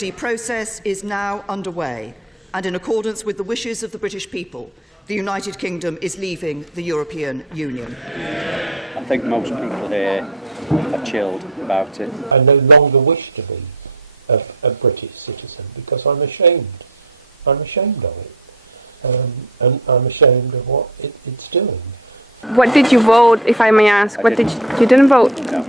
50 process is now underway, and in accordance with the wishes of the British people, the United Kingdom is leaving the European Union. I think most people here are chilled about it. I no longer wish to be a British citizen because I'm ashamed. I'm ashamed of it. And I'm ashamed of what it's doing. What did you vote, if I may ask? You didn't vote? No.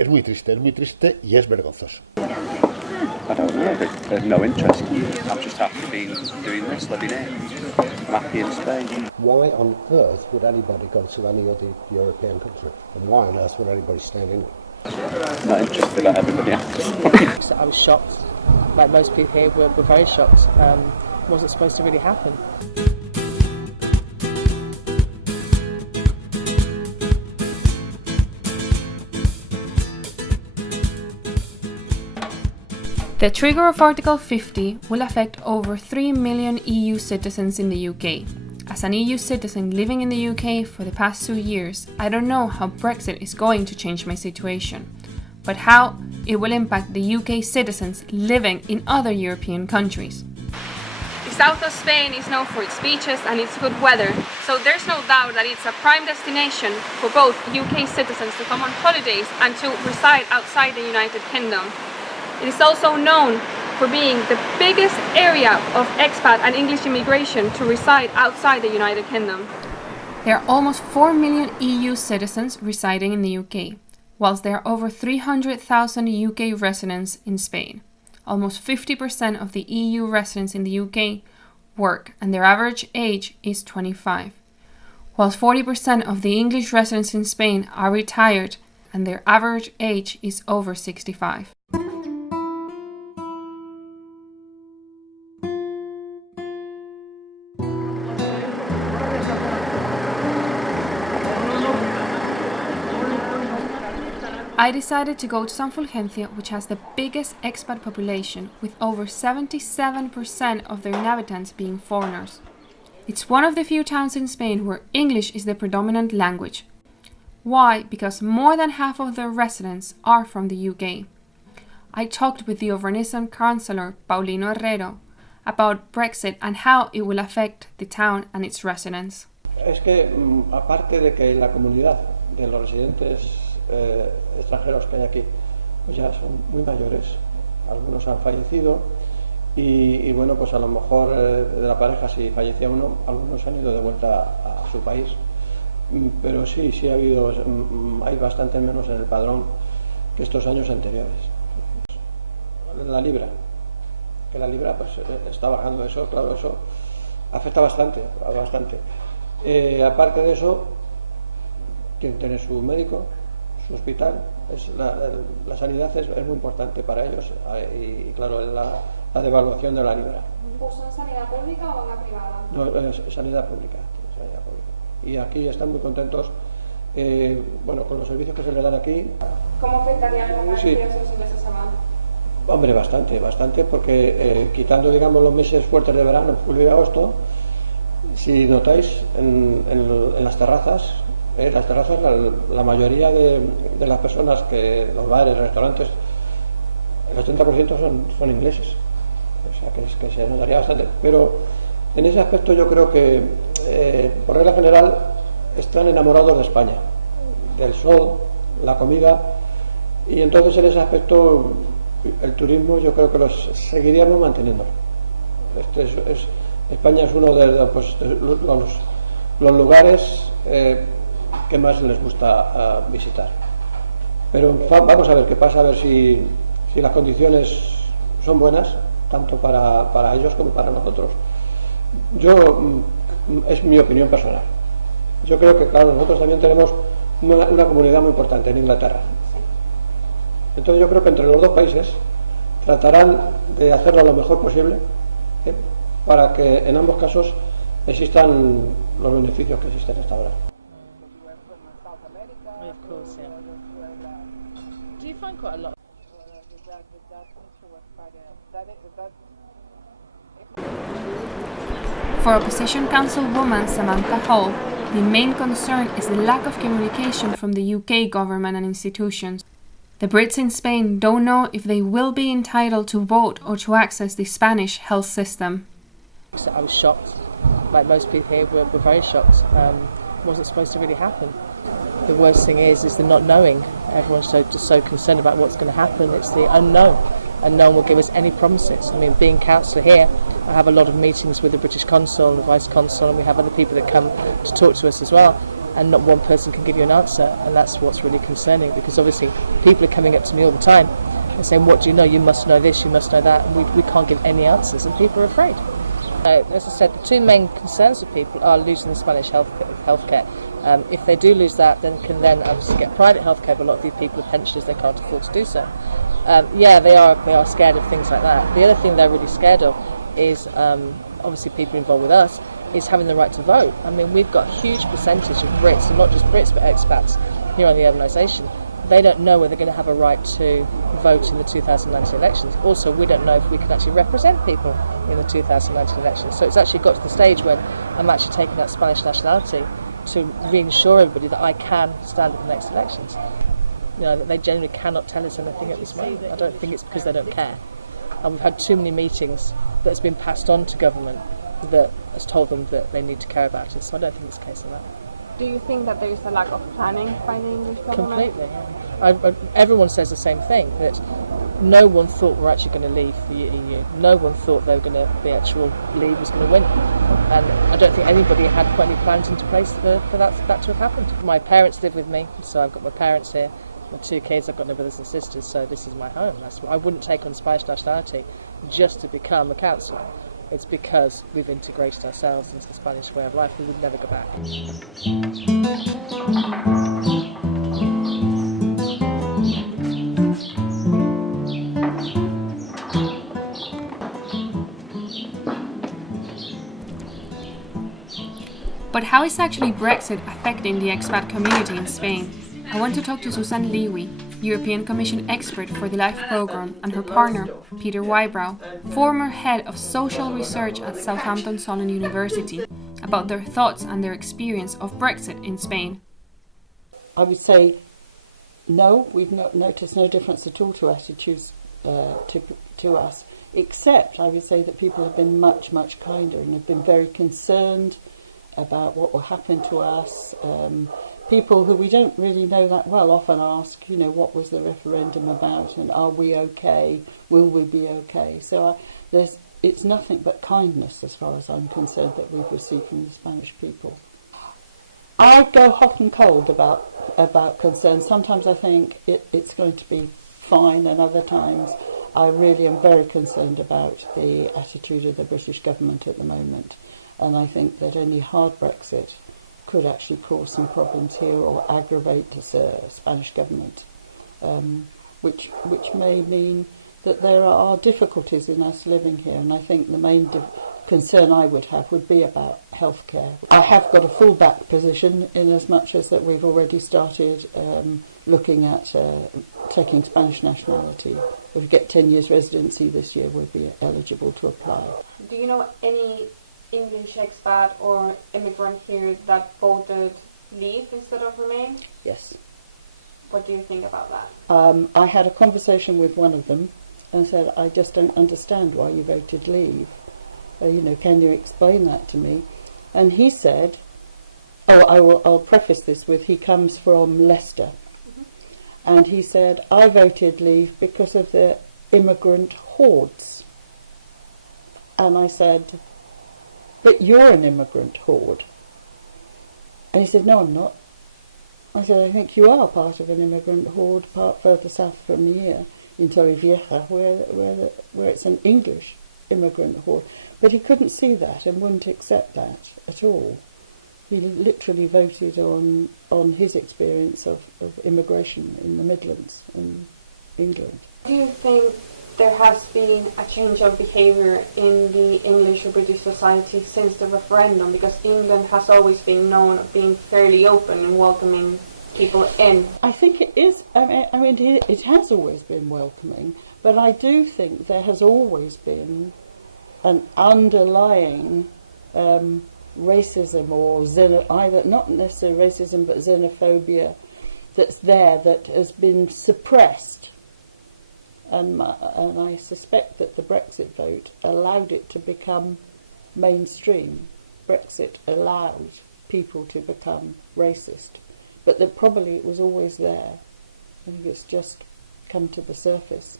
Es muy triste y es vergonzoso. I don't know, there's no interest. I'm just happy being doing this, living here. I'm happy in Spain. Why on earth would anybody go to any other European country? And why on earth would anybody stay in England? Not interested like everybody else. I was shocked, like most people here were very shocked. It wasn't supposed to really happen. The trigger of Article 50 will affect over 3 million EU citizens in the UK. As an EU citizen living in the UK for the past 2 years, I don't know how Brexit is going to change my situation, but how it will impact the UK citizens living in other European countries. The south of Spain is known for its beaches and its good weather, so there's no doubt that it's a prime destination for both UK citizens to come on holidays and to reside outside the United Kingdom. It is also known for being the biggest area of expat and English immigration to reside outside the United Kingdom. There are almost 4 million EU citizens residing in the UK, whilst there are over 300,000 UK residents in Spain. Almost 50% of the EU residents in the UK work, and their average age is 25, whilst 40% of the English residents in Spain are retired, and their average age is over 65. I decided to go to San Fulgencio, which has the biggest expat population, with over 77% of their inhabitants being foreigners. It's one of the few towns in Spain where English is the predominant language. Why? Because more than half of their residents are from the UK. I talked with the Urbanism Councillor, Paulino Herrero, about Brexit and how it will affect the town and its residents. Es que, aparte de que la comunidad de los residentes extranjeros que hay aquí pues ya son muy mayores, algunos han fallecido y bueno, pues a lo mejor de la pareja, si fallecía uno, algunos han ido de vuelta a su país, pero sí ha habido, hay bastante menos en el padrón que estos años anteriores. La libra pues está bajando, eso, claro, eso afecta bastante. Aparte de eso, tienen que tener su médico, su hospital, la sanidad es muy importante para ellos y claro, la devaluación de la libra. ¿Usan sanidad pública o una privada? No, sanidad pública. Y aquí están muy contentos, bueno, con los servicios que se les dan aquí. ¿Cómo afectarían los sí. esos meses a más? Hombre, bastante, porque quitando, digamos, los meses fuertes de verano, julio y agosto, si notáis en las terrazas, la mayoría de las personas que los bares, restaurantes, el 80% son ingleses, o sea que se notaría bastante. Pero en ese aspecto yo creo que por regla general están enamorados de España, del sol, la comida, y entonces en ese aspecto el turismo yo creo que los seguiríamos manteniendo. España es uno de los lugares que más les gusta visitar. Pero vamos a ver qué pasa, a ver si las condiciones son buenas, tanto para ellos como para nosotros. Es mi opinión personal. Yo creo que, claro, nosotros también tenemos una comunidad muy importante en Inglaterra. Entonces yo creo que entre los dos países tratarán de hacerlo lo mejor posible, para que en ambos casos existan los beneficios que existen hasta ahora. For Opposition Councilwoman Samantha Hall, the main concern is the lack of communication from the UK government and institutions. The Brits in Spain don't know if they will be entitled to vote or to access the Spanish health system. So I was shocked, like most people here were very shocked. It wasn't supposed to really happen. The worst thing is the not knowing. Everyone's just so concerned about what's going to happen. It's the unknown, and no one will give us any promises. I mean, being councillor here, I have a lot of meetings with the British consul and the vice consul, and we have other people that come to talk to us as well, and not one person can give you an answer, and that's what's really concerning, because obviously people are coming up to me all the time and saying, what do you know? You must know this, you must know that, and we can't give any answers, and people are afraid. As I said, the two main concerns of people are losing the Spanish healthcare. If they do lose that, then can then obviously get private healthcare, but a lot of these people are pensioners, they can't afford to do so. They are scared of things like that. The other thing they're really scared of is, obviously people involved with us, is having the right to vote. I mean, we've got a huge percentage of Brits, and not just Brits but expats here on the urbanisation. They don't know whether they're going to have a right to vote in the 2019 elections. Also, we don't know if we can actually represent people in the 2019 elections. So it's actually got to the stage when I'm actually taking that Spanish nationality to reassure everybody that I can stand at the next elections. You know, that they generally cannot tell us anything at this moment. I don't think it's because they don't care. And we've had too many meetings that's been passed on to government that has told them that they need to care about it. So I don't think it's a case of that. Do you think that there is a lack of planning by the English government? Completely. Yeah. Everyone says the same thing, that no one thought we're actually going to leave the EU. No one thought the actual leave was going to win. And I don't think anybody had put any plans into place for that to have happened. My parents live with me, so I've got my parents here. My two kids, I've got no brothers and sisters, so this is my home. I wouldn't take on Spanish nationality just to become a councillor. It's because we've integrated ourselves into the Spanish way of life. We would never go back. But how is actually Brexit affecting the expat community in Spain? I want to talk to Susan Lewy, European Commission expert for the LIFE programme, and her partner, Peter Wybrow, former head of social research at Southampton Solon University, about their thoughts and their experience of Brexit in Spain. I would say no, we've not noticed no difference at all to attitudes to us, except I would say that people have been much, much kinder and have been very concerned about what will happen to us. People who we don't really know that well often ask, what was the referendum about, and are we okay? Will we be okay? So it's nothing but kindness, as far as I'm concerned, that we've received from the Spanish people. I go hot and cold about concerns. Sometimes I think it's going to be fine, and other times I really am very concerned about the attitude of the British government at the moment. And I think that only hard Brexit could actually cause some problems here or aggravate the Spanish government, which may mean that there are difficulties in us living here. And I think the main concern I would have would be about healthcare. I have got a fallback position in as much as that we've already started looking at taking Spanish nationality. If we get 10 years residency this year, we'll be eligible to apply. Do you know any English expat or immigrant here that voted leave instead of remain? Yes. What do you think about that? I had a conversation with one of them and said, I just don't understand why you voted leave. Can you explain that to me? And he said, I'll preface this with, he comes from Leicester. Mm-hmm. And he said, I voted leave because of the immigrant hordes. And I said, but you're an immigrant horde. And he said, no, I'm not. I said, I think you are part of an immigrant horde, part further south from here, in Torrevieja, where it's an English immigrant horde. But he couldn't see that and wouldn't accept that at all. He literally voted on his experience of immigration in the Midlands in England. Do you think there has been a change of behaviour in the English or British society since the referendum? Because England has always been known of being fairly open and welcoming people in. I think it is. I mean, it has always been welcoming, but I do think there has always been an underlying racism or either not necessarily racism but xenophobia that's there that has been suppressed. And I suspect that the Brexit vote allowed it to become mainstream. Brexit allowed people to become racist, but that probably it was always there. I think it's just come to the surface.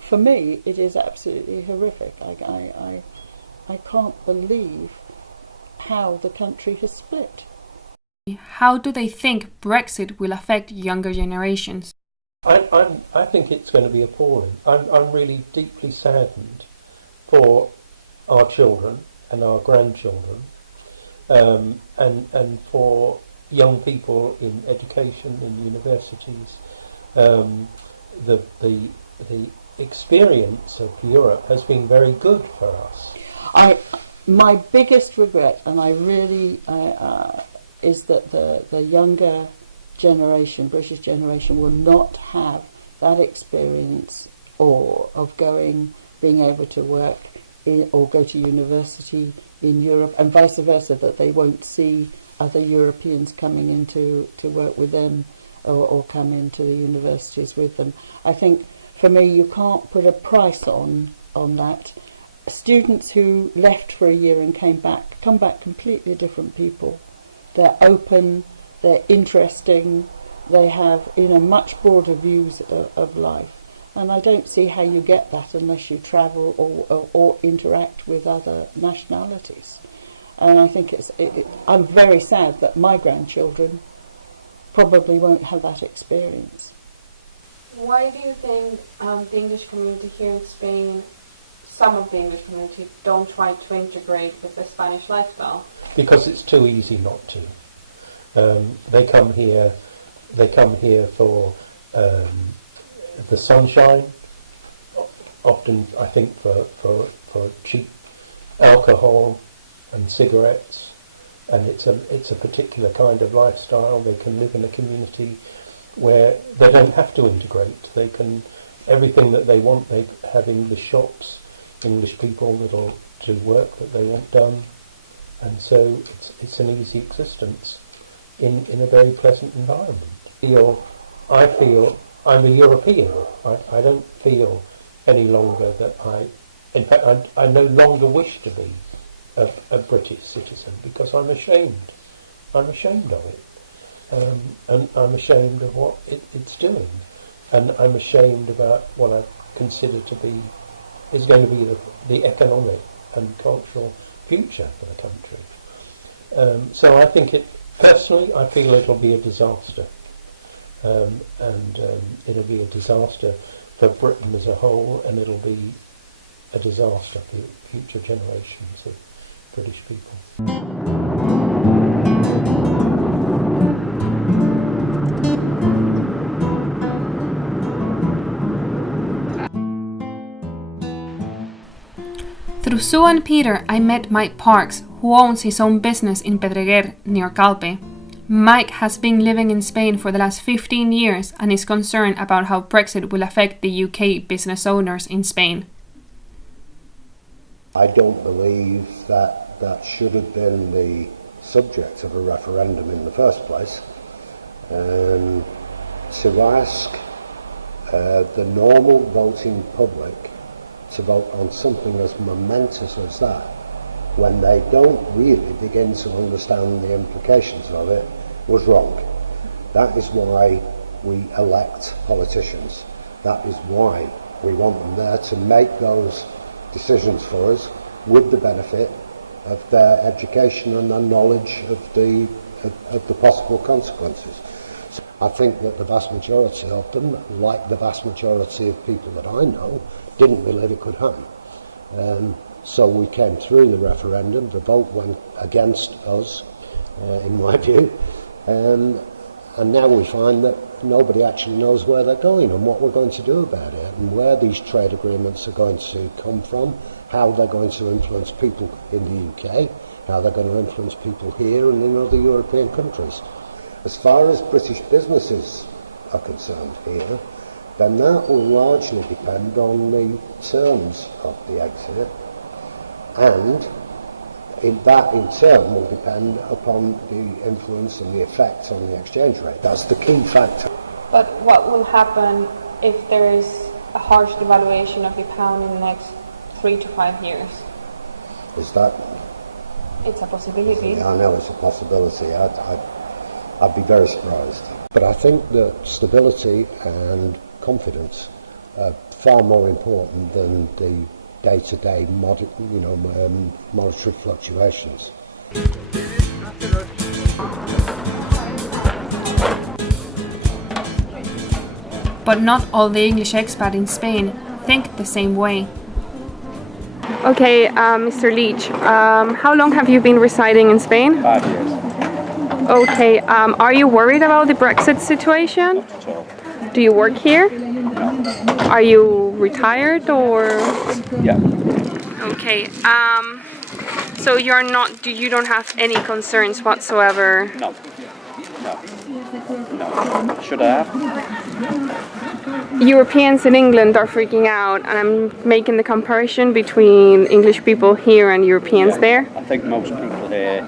For me, it is absolutely horrific. I can't believe how the country has split. How do they think Brexit will affect younger generations? I think it's going to be appalling. I'm really deeply saddened for our children and our grandchildren, and for young people in education and universities. The experience of Europe has been very good for us. My biggest regret, and I really is that the younger generation, British generation, will not have that experience of being able to work or go to university in Europe, and vice versa, that they won't see other Europeans coming in to work with them or come into the universities with them. I think, for me, you can't put a price on that. Students who left for a year and come back completely different people. They're open, they're interesting, they have much broader views of life. And I don't see how you get that unless you travel or interact with other nationalities. And I think I'm very sad that my grandchildren probably won't have that experience. Why do you think the English community here in Spain, some of the English community, don't try to integrate with the Spanish lifestyle? Because it's too easy not to. They come here for the sunshine, often I think for cheap alcohol and cigarettes, and it's a particular kind of lifestyle. They can live in a community where they don't have to integrate. They can, everything that they want, they have English shops, English people that'll do work that they want done, and so it's an easy existence in a very pleasant environment. I feel I'm a European. I don't feel any longer that in fact I no longer wish to be a British citizen, because I'm ashamed. I'm ashamed of it. And I'm ashamed of what it's doing. And I'm ashamed about what I consider to be, is going to be the economic and cultural future for the country. So I think personally, I feel it'll be a disaster. And it'll be a disaster for Britain as a whole, and it'll be a disaster for future generations of British people. Through Sue and Peter, I met Mike Parks, who owns his own business in Pedreguer, near Calpe. Mike has been living in Spain for the last 15 years and is concerned about how Brexit will affect the UK business owners in Spain. I don't believe that should have been the subject of a referendum in the first place. To ask the normal voting public to vote on something as momentous as that, when they don't really begin to understand the implications of it, was wrong. That is why we elect politicians. That is why we want them there to make those decisions for us, with the benefit of their education and their knowledge of the possible consequences. So I think that the vast majority of them, like the vast majority of people that I know, didn't believe it could happen. So we came through the referendum. The vote went against us, in my view, and now we find that nobody actually knows where they're going and what we're going to do about it, and where these trade agreements are going to come from, how they're going to influence people in the UK, how they're going to influence people here and in other European countries. As far as British businesses are concerned here, then that will largely depend on the terms of the exit and That in turn will depend upon the influence and the effect on the exchange rate. That's the key factor. But what will happen if there is a harsh devaluation of the pound in the next 3 to 5 years? Is that? It's a possibility. Yeah, I know it's a possibility. I'd be very surprised. But I think that stability and confidence are far more important than the day-to-day monetary fluctuations. But not all the English expats in Spain think the same way. Okay, Mr. Leach, how long have you been residing in Spain? 5 years. Okay, are you worried about the Brexit situation? Not at all. Do you work here? No. Are you retired or? Yeah. Okay, so you don't have any concerns whatsoever? No. Should I have? Europeans in England are freaking out, and I'm making the comparison between English people here and Europeans there. I think most people here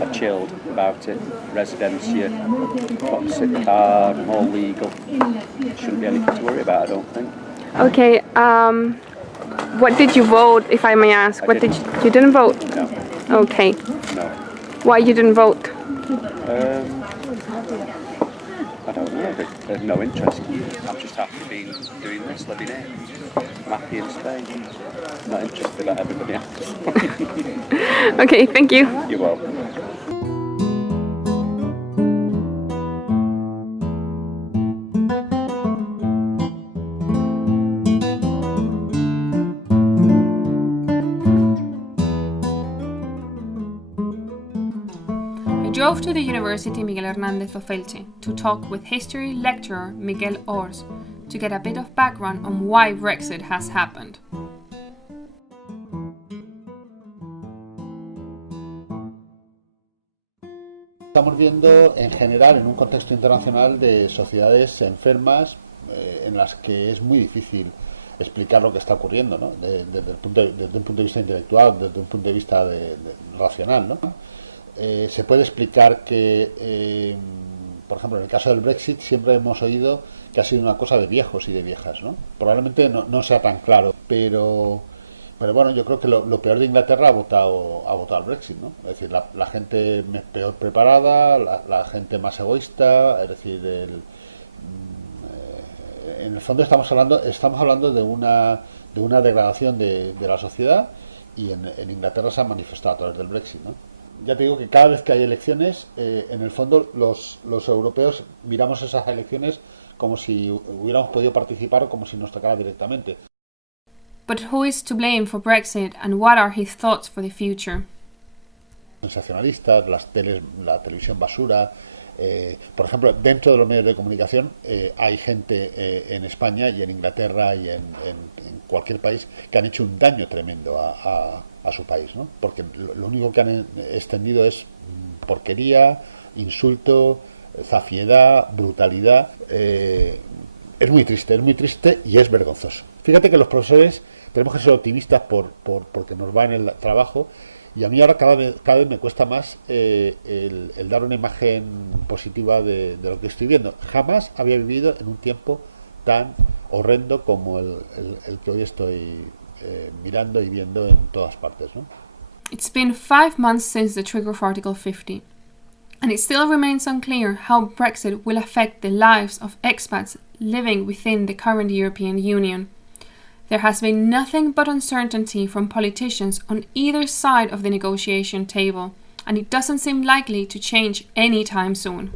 are chilled about it. Residencia, Brexit card, more legal. Shouldn't be anything to worry about, I don't think. Okay, what did you vote, if I may ask? You didn't vote? No. Okay. No. Why you didn't vote? I don't know. There's no interest. I'm just happy being doing this, living here. I'm happy in Spain. Not interested like everybody else. Okay, thank you. You're welcome. I drove to the University Miguel Hernández of Elche to talk with history lecturer Miguel Ors to get a bit of background on why Brexit has happened. Estamos viendo en general en un contexto internacional de sociedades enfermas en las que es muy difícil explicar lo que está ocurriendo, ¿no? Desde un punto de vista intelectual, desde un punto de vista racional, ¿no? Se puede explicar que, por ejemplo, en el caso del Brexit siempre hemos oído que ha sido una cosa de viejos y de viejas, ¿no? Probablemente no sea tan claro, pero bueno, yo creo que lo peor de Inglaterra ha votado al Brexit, ¿no? Es decir, la gente peor preparada, la gente más egoísta, es decir, en el fondo estamos hablando de una degradación de la sociedad, y en Inglaterra se ha manifestado a través del Brexit, ¿no? Ya te digo que cada vez que hay elecciones, en el fondo los europeos miramos esas elecciones como si hubiéramos podido participar o como si nos tocara directamente. But who is to blame for Brexit, and what are his thoughts for the future? Sensacionalistas, la televisión basura. Por ejemplo, dentro de los medios de comunicación hay gente en España y en Inglaterra y en cualquier país que han hecho un daño tremendo a su país, ¿no? Porque lo único que han extendido es porquería, insulto, zafiedad, brutalidad. Es muy triste y es vergonzoso. Fíjate que los profesores tenemos que ser optimistas porque nos va en el trabajo, y a mí ahora cada vez me cuesta más el dar una imagen positiva de lo que estoy viendo. Jamás había vivido en un tiempo tan horrendo como el que hoy estoy mirando y viendo en todas partes, ¿no? It's been 5 months since the trigger of Article 50, and it still remains unclear how Brexit will affect the lives of expats living within the current European Union. There has been nothing but uncertainty from politicians on either side of the negotiation table, and it doesn't seem likely to change anytime soon.